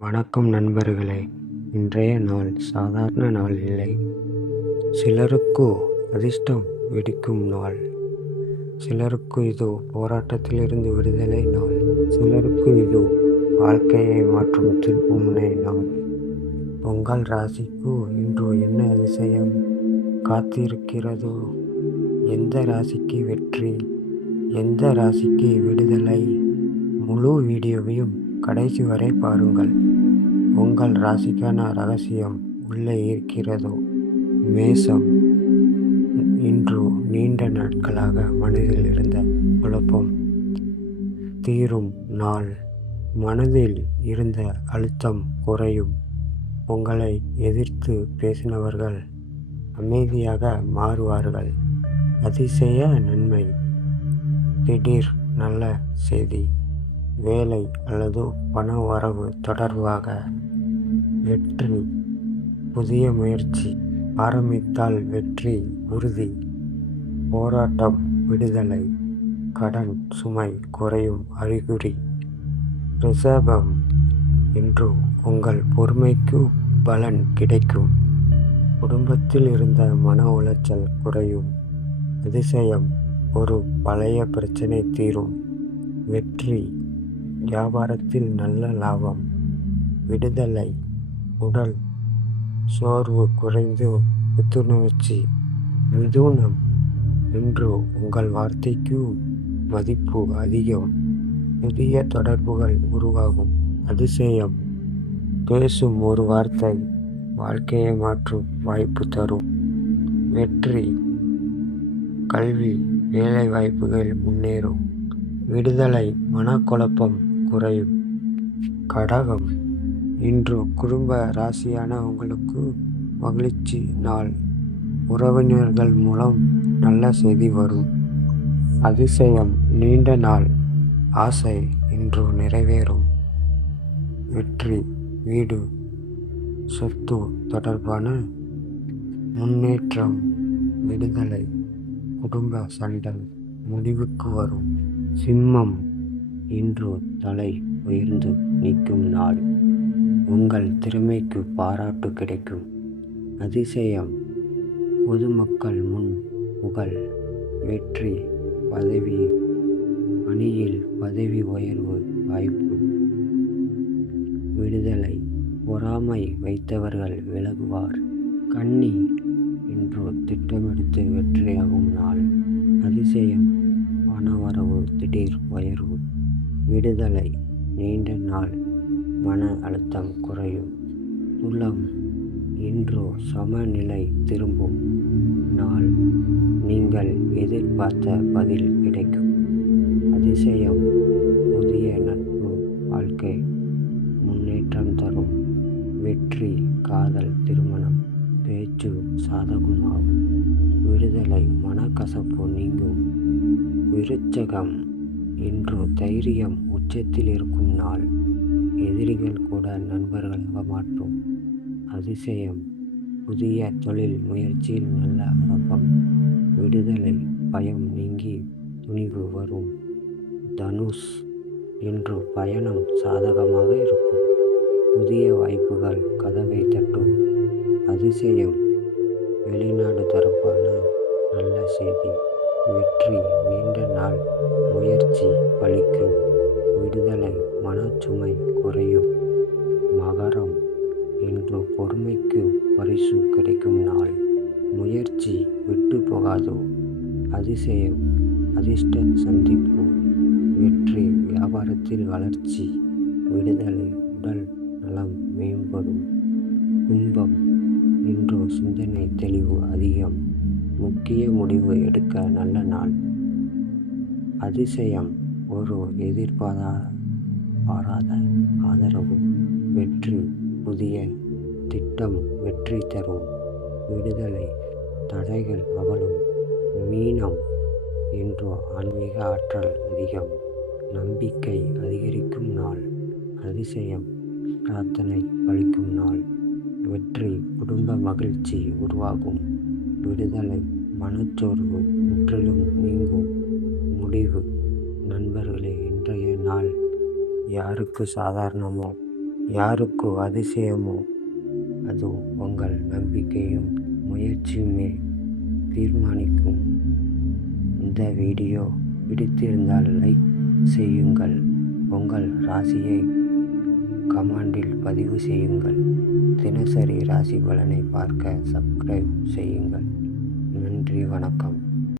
வணக்கம் நண்பர்களே. இன்றைய நாள் சாதாரண நாள் இல்லை. சிலருக்கோ அதிர்ஷ்டம் வெடிக்கும் நாள், சிலருக்கு இதோ போராட்டத்திலிருந்து விடுதலை நாள், சிலருக்கு இதோ வாழ்க்கையை மாற்றும் திருப்புமுனை நாள். உங்கள் ராசிக்கு இன்று என்ன அதிசயம் காத்திருக்கிறதோ? எந்த ராசிக்கு வெற்றி, எந்த ராசிக்கு விடுதலை? முழு வீடியோவையும் கடைசி வரை பாருங்கள். உங்கள் ராசிக்கான ரகசியம் உள்ளே இருக்கிறதோ? மேஷம். இன்று நீண்ட நாட்களாக மனதில் இருந்த குழப்பம் தீரும் நாள். மனதில் இருந்த அழுத்தம் குறையும். உங்களை எதிர்த்து பேசினவர்கள் அமைதியாக மாறுவார்கள். அதிசய நன்மை, திடீர் நல்ல செய்தி, வேலை அல்லது பண வரவு தொடர்பாக வெற்றி, புதிய முயற்சி ஆரம்பித்தால் வெற்றி உறுதி, போராட்டம் விடுதலை, கடன் சுமை குறையும் அறிகுறி. ரிஷபம். இன்று உங்கள் பொறுமைக்கு பலன் கிடைக்கும். குடும்பத்தில் இருந்த மன உளைச்சல் குறையும். அதிசயம், ஒரு பழைய பிரச்சனை தீரும். வெற்றி, வியாபாரத்தில் நல்ல லாபம், விடுதலை, உடல் சோர்வு குறைந்து புத்துணர்ச்சி. மிதுனம். இன்று உங்கள் வார்த்தைக்கு மதிப்பு அதிகம். புதிய தொடர்புகள் உருவாகும். அதிசயம், பேசும் ஒரு வார்த்தை வாழ்க்கையை மாற்றும் வாய்ப்பு தரும். வெற்றி, கல்வி வேலை வாய்ப்புகள் முன்னேறும். விடுதலை, மனக்குழப்பம் குறையும். கடகம். இன்று குடும்ப ராசியான உங்களுக்கு மகிழ்ச்சி நாள். உறவினர்கள் மூலம் நல்ல செய்தி வரும். அதிசயம், நீண்ட நாள் ஆசை இன்று நிறைவேறும். வெற்றி, வீடு சொத்து தொடர்பான முன்னேற்றம். விடுதலை, குடும்ப சண்டை முடிவுக்கு வரும். சிம்மம். இன்று தலை உயர்ந்து நிற்கும் நாள். உங்கள் திறமைக்கு பாராட்டு கிடைக்கும். அதிசயம், பொதுமக்கள் முன் புகழ். வெற்றி, பதவி பணியில் பதவி உயர்வு வாய்ப்பு. விடுதலை, பொறாமை வைத்தவர்கள் விலகுவார். கன்னி. இன்று திட்டமெடுத்து வெற்றியாகும் நாள். அதிசயம், பணவரவு திடீர் உயர்வு. விடுதலை, நீண்ட நாள் மன அழுத்தம் குறையும். துலாம். இன்று சமநிலை திரும்பும் நாள். நீங்கள் எதிர்பார்த்த பதில் கிடைக்கும். அதிசயம், புதிய நட்பு வாழ்க்கை முன்னேற்றம் தரும். வெற்றி, காதல் திருமணம் பேச்சு சாதகமாகும். விடுதலை, மனக்கசப்பு நீங்கும். விருச்சகம். இன்று தைரியம் உச்சத்தில் இருக்கும் நாள். எதிரிகள் கூட நண்பர்களாக மாற்றும். அதிசயம், புதிய தொழில் முயற்சியில் நல்ல ஆரம்பம். விடுதலை, பயம் நீங்கி துணிவு வரும். தனுஷ். இன்று பயணம் சாதகமாக இருக்கும். புதிய வாய்ப்புகள் கதவை தட்டும். அதிசயம், வெளிநாடு தரப்பான நல்ல செய்தி. வெற்றி, நீண்ட நாள் முயற்சி பலிக்கும். விடுதலை, மனச்சுமை குறையும். மகரம். இன்று பொறுமைக்கு பரிசு கிடைக்கும் நாள். முயற்சி விட்டு போகாதோ. அதிசயம், அதிர்ஷ்ட சந்திப்பு. வெற்றி, வியாபாரத்தில் வளர்ச்சி. விடுதலை, உடல் நலம் மேம்படும். கும்பம். இன்று சிந்தனை தெளிவு அதிகம். முக்கிய முடிவு எடுக்க நல்ல நாள். அதிசயம், ஒரு எதிர்பாராத ஆதரவு. வெற்றி, புதிய திட்டம் வெற்றி தரும். விடுதலை, தடைகள் அகலும். மீனம். இன்று ஆன்மீக ஆற்றல் அதிகம். நம்பிக்கை அதிகரிக்கும் நாள். அதிசயம், பிரார்த்தனை பலிக்கும் நாள். வெற்றி, குடும்ப மகிழ்ச்சி உருவாகும். விடுதலை, மனச்சோர்வு முற்றிலும் நீங்கும். முடிவு. நண்பர்களே, இன்றைய நாள் யாருக்கு சாதாரணமோ யாருக்கு அதிசயமோ அது உங்கள் நம்பிக்கையும் முயற்சியுமே தீர்மானிக்கும். இந்த வீடியோ பிடித்திருந்தால் லைக் செய்யுங்கள். உங்கள் ராசியை கமெண்டில் பதிவு செய்யுங்கள். தினசரி ராசி பலனை பார்க்க சப்ஸ்கிரைப் செய்யுங்கள். நன்றி, வணக்கம்.